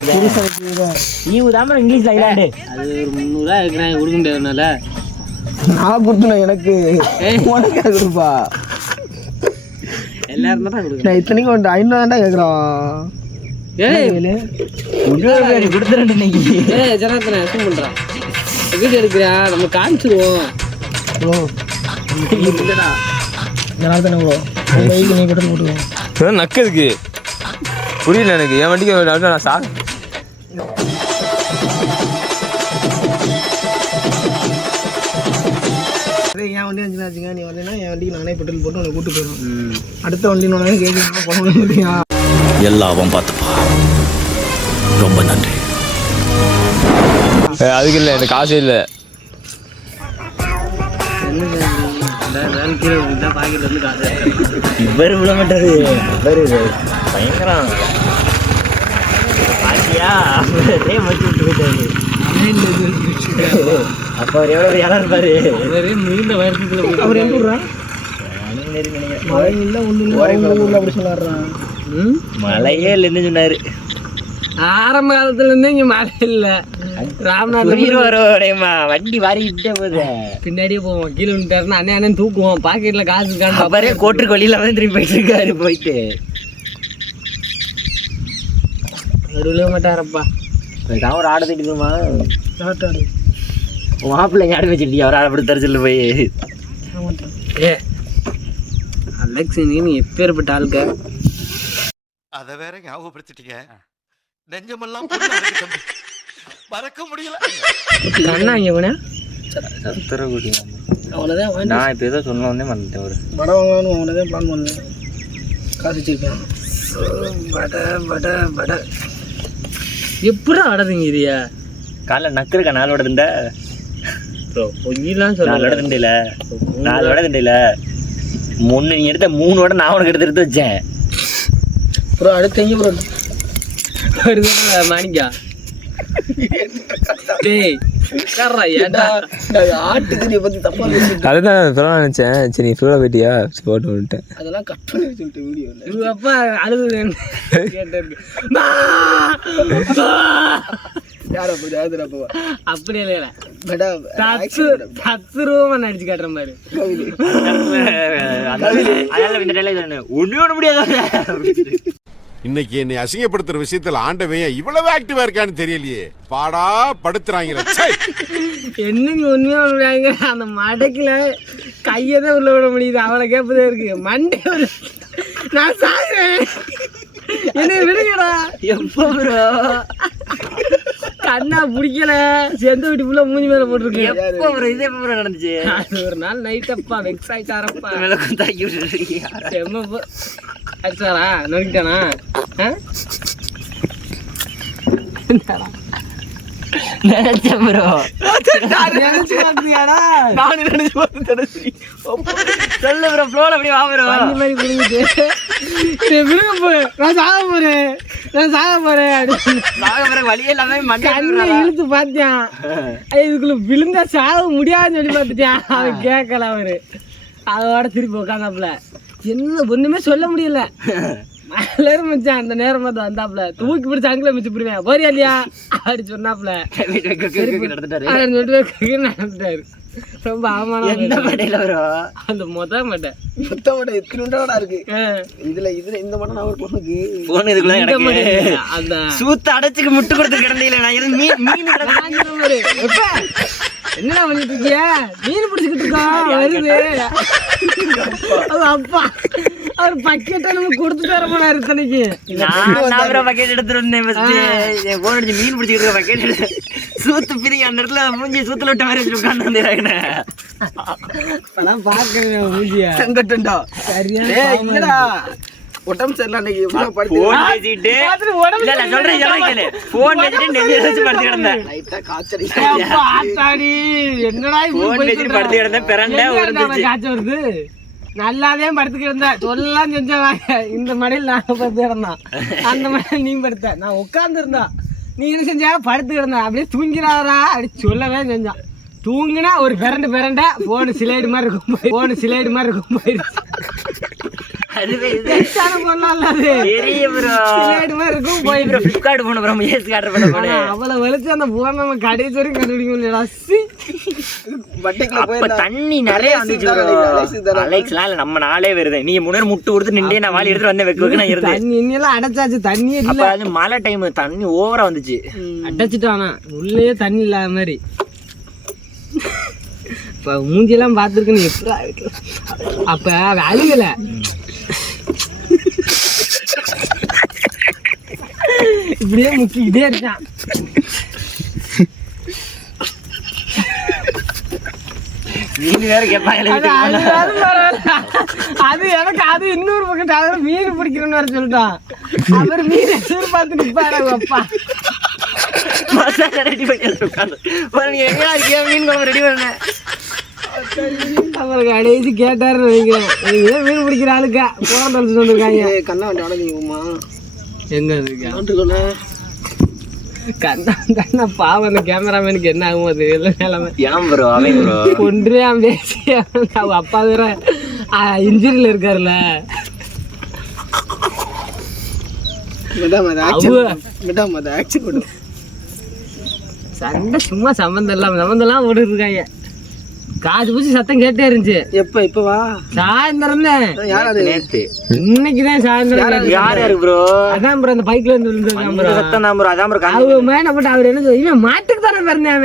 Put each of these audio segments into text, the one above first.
இங்கிலீஷ்ல ஐலாண்டு அது ஒரு 300 இருக்கிறேன் கொடுக்க முடியாதுனால நான் கொடுத்தேன் எனக்கு உனக்கு கொடுப்பா எல்லாரும் தான் கொடுக்குறேன் இத்தனைக்கும் 500 தான்டா கேட்குறோம் கொடுத்துறேன் இன்னைக்கு ஜனத்தனை அசம் பண்ணுறான் வீடியோ எடுக்கிறா நம்ம காமிச்சிடுவோம் ப்ரோ இல்லைடா ஜனார்த்தனை ப்ரோ நீ பெட்ரோல் போட்டுருவோம் நக்குதுக்கு புரியல எனக்கு என் வண்டிக்கு நான் சார் என் வண்டி வந்துச்சுங்க நீ வந்தீங்கன்னா என் வண்டிக்கு நானே பெட்ரோல் போட்டு உன்னை கூட்டு போயிடும் அடுத்த வண்டி நானே கேட்க போன முடியா எல்லாவும் பார்த்துப்பா ரொம்ப நன்றி அதுக்கு இல்லை எனக்கு காசு இல்லை இவர் விட மாட்டாரு பயங்கரம் பாத்தியா மச்சு விட்டு போயிட்டாரு அப்ப அவர் எவ்வளவு யாரா இருப்பாரு நீண்ட வயசுக்குள்ள அவர் எங்க விடுறான் மழை இல்ல ஒண்ணு அப்படி சொன்னாடுறான் மழையே இல்லைன்னு சொன்னாரு ஆரம்ப காலத்துல இருந்தே இங்க மழை இல்ல ராமநாதமா வண்டி வாரிக்கிட்டே போகுது பின்னாடியே போவோம் கீழே விட்டாருன்னா அண்ணன் தூக்குவோம் பாக்கெட்ல காசு இருக்கான்னு கோட்டுக்கு வழியில வந்து திரும்பி போயிட்டு இருக்காரு போயிட்டு விழுக மாட்டாரப்பா தான் ஒரு ஆடை திட்டுமா மாப்பிள்ளை ஆடு வச்சுட்டியா ஒரு ஆடை தரிசல போய் ஏ அலெக்ஸ் நீ எப்பேற்பட்ட ஆளுக்க அதை வேற ஞாபகப்படுத்திட்டீங்க நெஞ்சமெல்லாம் மறக்க முடியல அண்ணா இங்க போன சத்திரகுடி அவ்வளோதான் நான் இப்போ ஏதோ சொன்ன வந்தே மறந்துட்டேன் ஒரு வடை வாங்கணும் அவனதான் பிளான் பண்ணேன் காசு வச்சிருக்கேன் வடை எப்படா வடதுங்கிறியா காலைல நக்குருக்கா 4 வடை திண்டா ப்ரோ பொங்கிலாம் சொல்ல 4 வடை திண்டையில 4 வடை திண்டையில 3 நீ எடுத்த 3 வடை நான் உனக்கு எடுத்து வச்சேன் ப்ரோ அடுத்து எங்க ப்ரோ மாணிக்கா டேய் உட்கார்றா ஏன்டா ஆட்டுக்கு பத்தி தப்பா அதுதான் சொல்ல நினைச்சேன் சரி நீ சொல்ல போயிட்டியா போட்டு விட்டேன் அதெல்லாம் கட் பண்ணி சொல்லிட்டு வீடியோல அப்பா அழுது கேட்டிருக்கு யாரா போய் யாதுடா போவா அப்படியே இல்ல படா தத்து ரூபா நடிச்சு காட்டுற மாதிரி அதனால இந்த டேல ஒண்ணு ஒண்ணு முடியாது இன்னைக்கு என்னை அசிங்கப்படுத்துற விஷயத்துல ஆண்டவன் இவ்வளவு ஆக்டிவா இருக்கான்னு தெரியலையே பாடா படுத்துறாங்க என்னங்க உண்மையா விடுறாங்க அந்த மடக்குல கையதான் உள்ள விட முடியுது அவளை கேப்பதே இருக்கு மண்டே நான் சாகுறேன் என்ன விடுங்கடா எப்போ ப்ரோ கண்ணா பிடிக்கல செந்த வீட்டுக்குள்ள மூஞ்சி மேல போட்டுருக்கு எப்போ ப்ரோ இதே எப்போ நடந்துச்சு ஒரு நாள் நைட் அப்பா வெக்ஸ் ஆயிட்டாரப்பா மேல தாக்கி விட்டுருக்கீங்க செம்ம அடிச்சாரா நோக்கிட்டானா நினைச்சேன் ப்ரோ நினைச்சு பார்த்தியாடா நானும் நினைச்சு பார்த்து சொல்லு ப்ரோ ஃப்ளோல அப்படியே வா ப்ரோ அந்த மாதிரி புரிஞ்சுட்டு விழுக போறேன் நான் சாக போறேன் வழியே இல்லாம மண்ணை இழுத்து பார்த்தியான் இதுக்குள்ள விழுந்தா சாக முடியாதுன்னு சொல்லி பார்த்துட்டான் அவன் கேட்கல அவரு அதோட திருப்பி உட்காந்தாப்புல என்ன ஒண்ணுமே சொல்ல முடியல எல்லாரும் மிச்சான் அந்த நேரம் பார்த்து வந்தாப்புல தூக்கி பிடிச்சி அங்கில மிச்சு போடுவேன் போறியா இல்லையா அப்படி சொன்னாப்புல நடந்துட்டாரு ரொம்ப அவமானம் எந்த மட்டையில வரும் அந்த மொத்த மட்டை எத்தனை இருக்கு இதுல இந்த மட்டை நான் ஒரு பொண்ணுக்கு போன் இதுக்குள்ள அந்த சூத்த அடைச்சுக்கு முட்டு கொடுத்து கிடந்தீங்களே நான் மீன் என்னடா பண்ணிட்டு இருக்கியா மீன் பிடிச்சிக்கிட்டு இருக்கோம் வருது அப்பா அவர் பக்கெட்டை நம்ம கொடுத்துட்டு வர போனாரு இத்தனைக்கு நான் பக்கெட் எடுத்துட்டு வந்தேன் போன் அடிச்சு மீன் பிடிச்சிக்கிட்டு இருக்க பக்கெட் எடுத்து சூத்து பிரிங்க அந்த இடத்துல மூஞ்சி சூத்துல விட்ட மாதிரி வச்சு உட்காந்து வந்துடுறாங்க பாக்கிறேன் மூஞ்சியா செங்கட்டுண்டா சரியா உடம்பு சரியில்லை அன்னைக்கு போன் பேசிட்டு இல்ல சொல்றேன் கேளு போன் பேசிட்டு நெஞ்சில வச்சு படுத்து கிடந்தேன் லைட்டா காய்ச்சல் ஆத்தாடி என்னடா போன் பேசிட்டு படுத்து கிடந்தேன் பிரண்ட ஓடுச்சு காய்ச்சல் வருது நல்லாவே படுத்து கிடந்தேன் சொல்லலாம் செஞ்சவாங்க இந்த மடையில் நான் படுத்து கிடந்தான் அந்த மடையில் நீ படுத்த நான் உட்கார்ந்து இருந்தா நீ என்ன செஞ்சா படுத்து கிடந்தா அப்படியே தூங்கிறாரா அப்படி சொல்லவே செஞ்சான் தூங்கினா ஒரு பிரண்ட போன சிலைடு மாதிரி இருக்கும் போயிடுச்சு அவ்வளவு வலிச்சு அந்த போன நம்ம கடைசி வரைக்கும் கண்டுபிடிக்க முடியலடா. தண்ணி நிறைய வந்துச்சு. நம்ம நாளே வருது. நீங்க முன்னாடி முட்டு கொடுத்து நின்று நான் வாலி எடுத்து வந்தேன் வைக்க நான் இருந்தேன். தண்ணி இன்னெல்லாம் அடைச்சாச்சு, தண்ணியே இல்ல. அது மழை டைம் தண்ணி ஓவரா வந்துச்சு. அடைச்சிட்டானா உள்ளே தண்ணி இல்லாத மாதிரி. இப்ப மூஞ்சியெல்லாம் பார்த்துருக்கு எப்படா இருக்கு. அப்ப அழுகல, இப்படியே முக்கிக்கிட்டே இருக்கான். மீன் வேற கேட்பாங்க. அது எனக்கு அது இன்னொரு பக்கம் மீன் பிடிக்கணும்னு வேற சொல்லிட்டான். அவர் மீன் எதிர்பார்த்து நிப்பாரு. அப்பா ரெடி பண்ணி மீன் குழம்பு ரெடி பண்ண அவருக்கு அடையிச்சு கேட்டாருன்னு நினைக்கிறேன். மீன் பிடிக்கிற ஆளுக்கா போன தொலைச்சு வந்துருக்காங்க. கண்ணா வண்டிமா எங்க இருக்கு கண்ணா பாவம். அந்த கேமராமேனுக்கு என்ன ஆகும் அது நிலைமை. ஒன்றே பேசி அவ அப்பா வேற இன்ஜுரியில இருக்காருல்ல. சண்டை சும்மா சம்பந்தம் இல்லாம ஓடிட்டு இருக்காங்க. காசு பூச்சி சத்தம் கேட்டே இருந்துச்சு. இப்ப வா சாயந்தரம் இன்னைக்குதான் சாயந்தரம். யாரு ப்ரோ? அதான் ப்ரோ அந்த பைக்ல இருந்து விழுந்தது சத்தம் தான் ப்ரோ. அதான் ப்ரோ அவர் மேல போட்டு அவர் என்ன இவன் மாட்டுக்கு தானே பிறந்தேன்.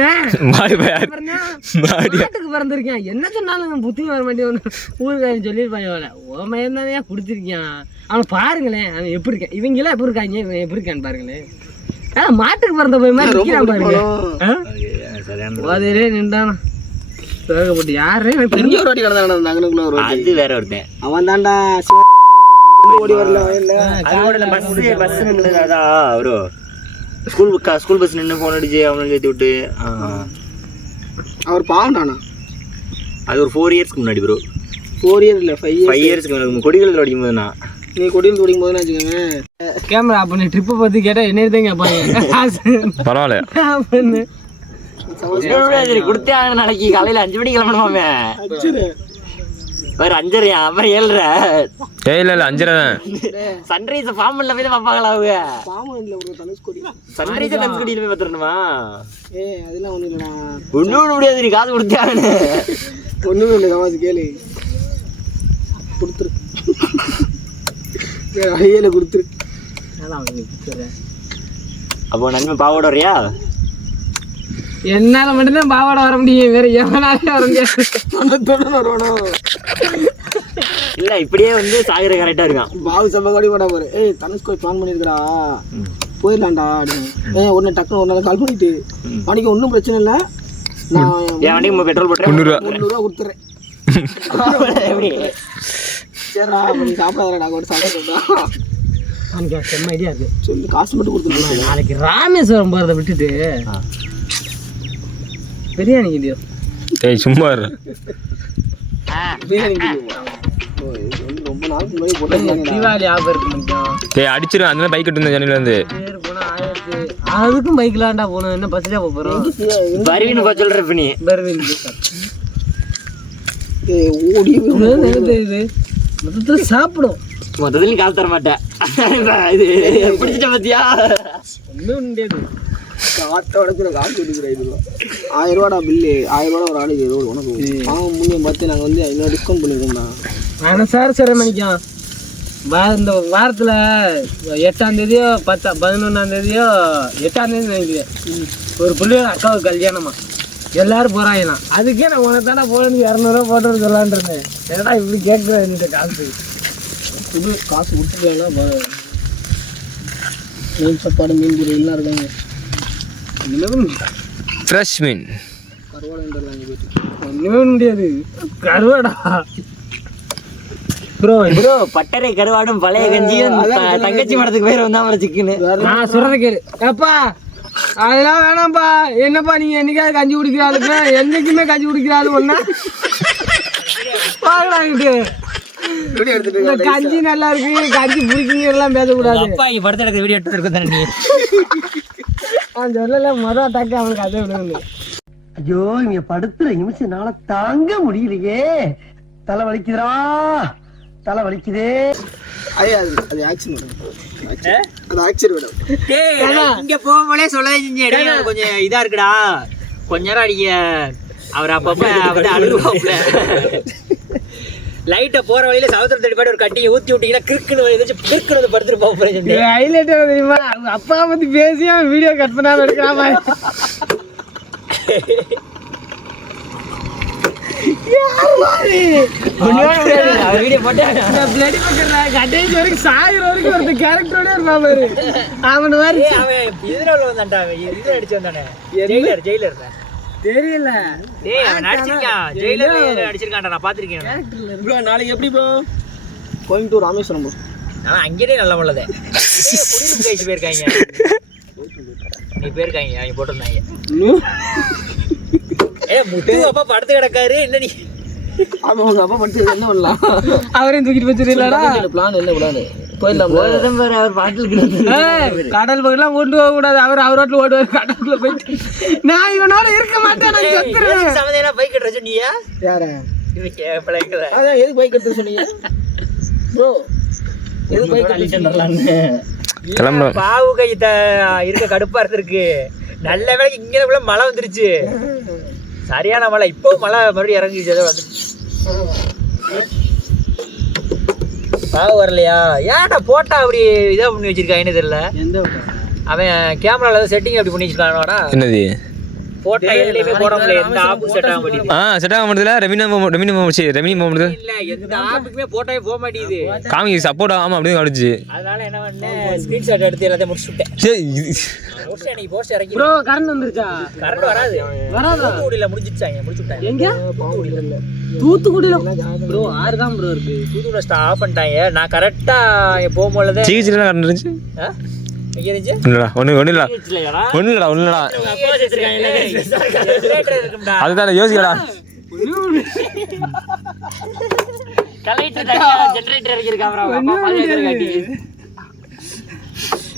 மாட்டுக்கு பிறந்திருக்கேன். என்ன சொன்னாலும் புத்தி வர மாட்டேன். ஊருக்காரன் சொல்லிருப்பாங்க ஓ மயம் தானே குடிச்சிருக்கான். அவனை பாருங்களேன் அவன் எப்படி இருக்கான். இவங்க எல்லாம் எப்படி இருக்காங்க, இவன் எப்படி இருக்கான்னு பாருங்களேன். மாட்டுக்கு பிறந்த போய் மாதிரி நிக்கிறான் பாருங்க. போதையிலே நின்றானா போட்டு யாரு அது வேற ஒருத்தன். அவன் தான்டா ஓடி வரல. ஸ்கூல் பஸ் நின்று போன் அடிச்சு அவனை ஏற்றி விட்டு அவர் பாவம்டானா. அது ஒரு 4 இயர்ஸ்க்கு முன்னாடி ப்ரோ. 4 இயர் இல்ல 5 இயர்ஸ்க்கு முன்னாடி கொடிகள் படிக்கும் போது நான் நீ கொடியில் துடிக்கும் போதுன்னு வச்சுக்கோங்க. கேமரா அப்ப நீ ட்ரிப்பை பத்தி கேட்டா என்ன தான் கேட்பாங்க. பரவாயில்ல கொடுத்தே ஆகணும். நாளைக்கு காலையில 5 மணிக்கு கிளம்பணுமாமே. ஒரு 5:30 அப்புறம் 7:30. இல்ல 5:30 தான். சன்ரைஸ் ஃபார்ம் பண்ணல போய் தான் பாப்பாங்களா அவங்க. சன்ரைஸ் தனுஷ்கோடியில போய் பார்த்துடணுமா? அதெல்லாம் ஒண்ணும் இல்லடா. ஒண்ணும் முடியாது. நீ காசு கொடுத்தே ஆகணும். ஒண்ணும் இல்லை காசு கேளு கொடுத்துரு. ஐயில கொடுத்துரு. அப்போ நன்மை பாவோட வரையா? என்னால மட்டும்தான் பாவாடை வர முடியும். வேற எவனாலே வர முடியாது. இல்ல இப்படியே வந்து சாகர கரெக்டா இருக்கான். பாவு செம்ம கோடி போட போற. தனுஷ்கோடி பிளான் பண்ணிருக்கா போயிடலாம்டா அப்படின்னு. உடனே டக்குன்னு ஒரு நாள் கால் பண்ணிட்டு மணிக்கு ஒன்றும் பிரச்சனை இல்லை. நான் என் வண்டிக்கு பெட்ரோல் போட்டேன் 300 கொடுத்துறேன். சரிடா நீ சாப்பிடாதடா ஒரு சாப்பிட்டா செம்ம ஐடியா இருக்கு. சொல்லி காசு மட்டும் கொடுத்துருக்கேன். நாளைக்கு ராமேஸ்வரம் போறதை விட்டுட்டு பிரியாணி இல்லையோ? சும்மா பிரியாணி ரொம்ப நாளுக்கு முன்னாடி போட்டேன். தீபாவளி ஆஃபர் இருக்கு. அடிச்சிடும். அந்த பைக் எடுத்து சென்னையில இருந்து அதுக்கும் பைக்லாண்டா போனோம். என்ன பஸ்ஸா போறோம்? பர்வீன் சொல்ற நீ பர்வீன் ஓடி இது மொத்தத்துல சாப்பிடும். மொத்தத்துல காசு தர மாட்டேன். இது பிடிச்சிட்ட பத்தியா? ஒன்றும் முடியாது. காட்டோட காசு எடுக்கிறேன். 1000 ரூபாடா பில்லு. 1000 ரூபா ஒரு ஆளுக்கு ஏதோ உனக்கு முன்னையும் பார்த்து நாங்கள் வந்து 500 டிஸ்கவுண்ட் பண்ணிருக்கோம்டா. ஆனால் சார் சார் மணிக்கும் இந்த வாரத்தில் 8ஆம் தேதியோ 11ஆம் தேதியோ 8ஆம் தேதி நினைக்கிறேன் ஒரு பிள்ளையோட அக்காவுக்கு கல்யாணமா. எல்லாரும் போகிறாங்கண்ணா. அதுக்கே நான் உனக்கு தானே போகணும் 200 ரூபா போட்டு சொல்லலான் இருந்தேன். ஏன்னா இப்படி கேட்குறேன் என்கிட்ட காசு. புது காசு கொடுத்துட்டேன்னா மீன் சாப்பாடு மீன் பொரியல்லாம் இருக்காங்க. ஃப்ரெஷ் மீன் ஒன்றுமே முடியாது. கருவாடா ப்ரோ ப்ரோ பட்டறை கருவாடும் பழைய கஞ்சியும் தங்கச்சி மடத்துக்கு பேர் வந்தா சிக்கனு. நான் சொல்றத கேரு. அப்பா அதெல்லாம் வேணாம்ப்பா. என்னப்பா நீங்க என்னைக்காவது கஞ்சி குடிக்கிறாளுங்க? என்னைக்குமே கஞ்சி குடிக்கிறாள் ஒன்னா பாக்கலாங்கிட்டு. கஞ்சி நல்லா இருக்கு கஞ்சி பிடிக்குங்க எல்லாம் பேசக்கூடாது. அப்பா இங்க படத்தை எடுக்க வீடியோ எடுத்துருக்கோம் தானே நீ? சொல்லல மொதல் அட்டாக்கு அவனுக்கு அதே விடுங்க. ஐயோ இங்க படுத்துற நிமிஷம்னால தாங்க முடியலையே. தலை வலிக்குதுடா தலை வலிக்குதே. ஐயா அது ஆக்ஷன் மேடம், அது ஆக்ஷன் மேடம். இங்க போகும்போதே சொல்ல கொஞ்சம் இதா இருக்குடா, கொஞ்ச நேரம் அடிக்க அவர் அப்பப்ப அப்படி அழுகுவாப்ல. லைட்டை போற வழியில சமுத்திரம் தடிப்பாடு ஒரு கட்டியை ஊத்தி விட்டீங்கன்னா கிறுக்குன்னு ஏதாச்சும் கிறுக்குன்னு படுத்துட்டு போகிறேன். ஹைலைட் தெரியுமா, அவங்க அப்பா பத்தி பேசி அவன் வீடியோ கட் பண்ணாம எடுக்கிறாமா. வீடியோ போட்டேன் கடைசி வரைக்கும் சாகிற வரைக்கும் ஒரு கேரக்டரோட இருப்பான் பாரு. அவன் மாதிரி அவன் இதுல வந்தான்டா, இதுல அடிச்சு வந்தானே ஜெயிலர் தெரியல. டேய் அவன் நடிச்சிருக்கான், ஜெயிலர் அடிச்சிருக்கான்டா, நான் பாத்திருக்கேன். ப்ரோ நாளைக்கு எப்படி ப்ரோ கோயம்புத்தூர் ராமேஸ்வரம் ப்ரோ? ஆனா அங்கேயே நல்ல மல்லதே குடியிருக்கு கழிச்சு போயிருக்காங்க. நீ போயிருக்காங்க அவங்க போட்டிருந்தாங்க. முத்து அப்பா படுத்து கிடக்காரு, என்ன நீ ஆமா உங்க அப்பா படுத்து என்ன பண்ணலாம், அவரையும் தூக்கிட்டு வச்சிருக்கீங்களா? பிளான் என்ன பிளான்? போயிடலாம். அவர் பாட்டில் கடல் பகுதியெல்லாம் கொண்டு போக கூடாது. அவர் ரோட்ல ஓடுவார், கடலுக்குள்ள போயிட்டு நான் இவனோட இருக்க மாட்டேன், நான் செத்துருவேன். சமதையெல்லாம் பைக் கட்டுற சொன்னியா? யார கேப்பலைக்குதா அதான் எதுக்கு பைக் எடுத்து சொன்னீங்க ப்ரோ? எதுக்கு பைக் கிளம்புறோம். பாவு கை இருக்க கடுப்பா இருந்திருக்கு. நல்ல வேலைக்கு இங்கே மழை வந்துருச்சு, சரியான மழை. இப்போ மழை மறுபடியும் இறங்கிச்சு, ஏதோ வந்துருச்சு. பாவு வரலையா? ஏன்டா போட்டா அப்படி இதா பண்ணி வச்சிருக்காங்கன்னு தெரியல. அவன் கேமரால ஏதோ செட்டிங் அப்படி பண்ணி வச்சிருக்கானோடா. என்னது போட்டா எதுலையுமே போட முடியல, எந்த ஆப்பும் செட் ஆக மாட்டேங்குது. செட் ஆக மாட்டேதுல. ரெமினா போக மாட்டேது. இல்ல எந்த ஆப்புக்குமே போட்டோவே போக மாட்டேங்குது. காமிக்கு சப்போர்ட் ஆகாம அப்படியே அடிச்சு. அதனால என்ன பண்ணேன், ஸ்கிரீன்ஷாட் எடுத்து எல்லாத்தையும் முடிச்சுட்டேன். நீ போஸ்ட் இறக்கி ப்ரோ கரண்ட் வந்துருச்சா? கரண்ட் வராது, தூத்துக்குடியில முடிஞ்சிட்டாங்க, முடிச்சுட்டாங்க. எங்க? தூத்துக்குடியில ப்ரோ 6 தான் ப்ரோ இருக்கு. தூத்துக்குடியில ஆஃப் பண்ணிட்டாங்க. நான் கரெக்டா போகும்போது ஜிஹெச்ல கரண்ட் இருந்துச்சு. இங்க இருந்துச்சு. இல்லடா ஒண்ணு இல்லடா. அதுதான் யோசிக்கடா.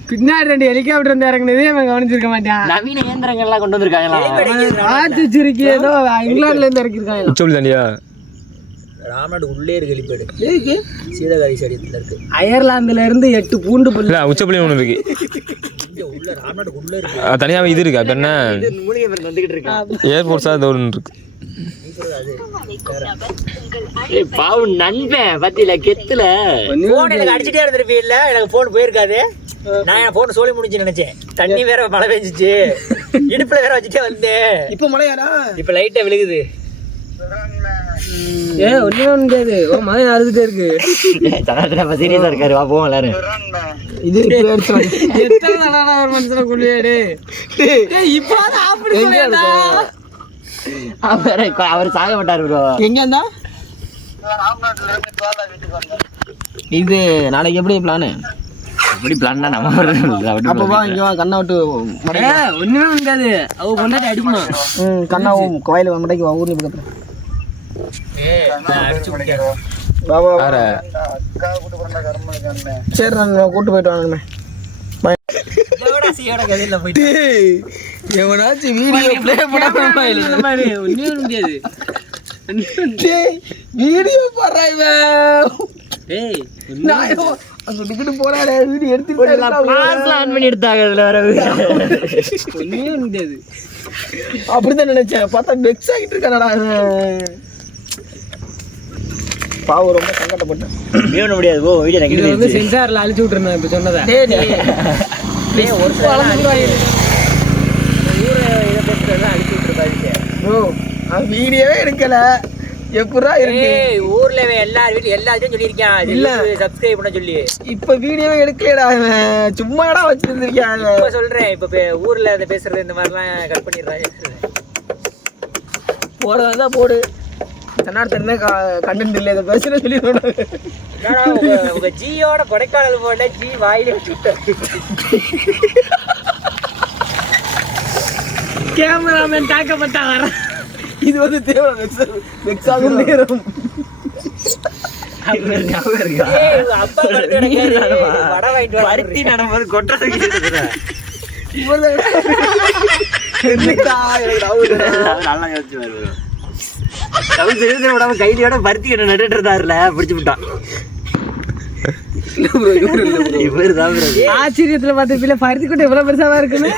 பின்னாடி 2 ஹெலிகாப்டர் வந்து இறங்குனதே அவன் கவனிச்சிருக்க மாட்டான். நவீன இயந்திரங்கள்லாம் கொண்டு வந்திருக்காங்களா? ஆத்திச்சிருக்கி ஏதோ இங்கிலாந்துல இருந்து இறக்கிருக்காங்க. சொல்லி தாண்டியா ராம்நாடு உள்ளே இருக்கு ஹெலிபேடு. சீதகாரி ஸ்டேடியத்துல இருக்கு. அயர்லாந்துல இருந்து 8 பூண்டு புல்லு. இல்ல உச்சப்புள்ளி ஒண்ணு இருக்கு. இங்க உள்ள ராம்நாடு உள்ள இருக்கு. தனியாவே இது இருக்கு. அப்ப என்ன மூலிகை மருந்து வந்துகிட்டு இருக்கு. ஏர்போர்ட்ஸா தோறுன்னு இருக்கு. பாவு நண்பன் பத்தியில கெத்துல போன் எனக்கு அடிச்சுட்டே இருந்திருப்பீல்ல, எனக்கு போன் போயிருக்காது. நான் என் போன் சொல்லி முடிஞ்சு நினைச்சேன். தண்ணி வேற மழை பெஞ்சிச்சு, இடுப்புல வேற வச்சுட்டே வந்தேன். இப்ப மழையாடா? இப்ப லைட்டா விழுகுது. ஒண்ணுமே முடியாது. மழை அறுதுட்டே இருக்கு. சீரியஸா இருக்காரு. வா போவோம் எல்லாரும். இது எத்தனை நாளா ஒரு மனுஷனை கொள்ளையாடு. அவர் சாக மாட்டாரு ப்ரோ. எங்க இருந்தா? இது நாளைக்கு எப்படி பிளானு? எப்படி பிளான்னா நம்ம அப்ப வா இங்க வா, கண்ணா விட்டு ஒண்ணுமே முடியாது. அவ கொண்டாடி அடிக்கணும். கண்ணாவும் கோயில மண்டைக்கு வா, ஊர்னி பக்கத்துல. சரி நான் கூட்டு போயிட்டு வாங்கண்ணே. எவனாச்சும் வீடியோ ப்ளே பண்ணாம ஒண்ணுமே முடியாது. வீடியோ போடுறா இவன். அங்க டிக்கெட் போறாடே, வீடியோ ஆன் பண்ணி எடுத்தாங்க. அதுல வர ஒண்ணுமே முடியாது. அப்படிதான் நினைச்சேன். பார்த்தா வெக்ஸ் ஆகிட்டு இருக்கானடா. பாவம் ரொம்ப சங்கடப்பட்டேன். வீண முடியாது. ஓ வீடியோ இது வந்து சென்சார்ல அழிச்சு விட்டுருந்தேன். இப்ப சொன்னதா ஒரு வீடியோவே எடுக்கல. எப்படா இருக்கு ஊர்ல எல்லார் வீட்ல எல்லாத்தையும் சொல்லியிருக்கேன். இல்ல சப்ஸ்கிரைப் பண்ண சொல்லி. இப்ப வீடியோவே எடுக்கலடா. சும்மாடா வச்சிருந்திருக்கேன். இப்ப சொல்றேன். இப்ப ஊர்ல அதை பேசுறது இந்த மாதிரிலாம் கட் பண்ணிடுறாங்க. போடுறதா போடு. தன்னார்த்தனே கண்டென்ட் இல்லை, இதை பேசுறேன்னு சொல்லி உங்க ஜியோட கொடைக்கானல் போட ஜி வாயிலே கேமராமேன் தாக்கப்பட்டா வர. இது வந்து தேவை வெக்ஸாகும் நேரம். பருத்தி நடும்போது கொட்டுறதுக்கு நல்லா யோசிச்சு கைலியோட பருத்தி கட்ட நட்டுட்டு இருந்தாருல, பிடிச்சு விட்டான். இவரு தான் ஆச்சரியத்துல பார்த்த பிள்ளை பருத்தி கொட்டை எவ்வளவு பெருசாவா இருக்குன்னு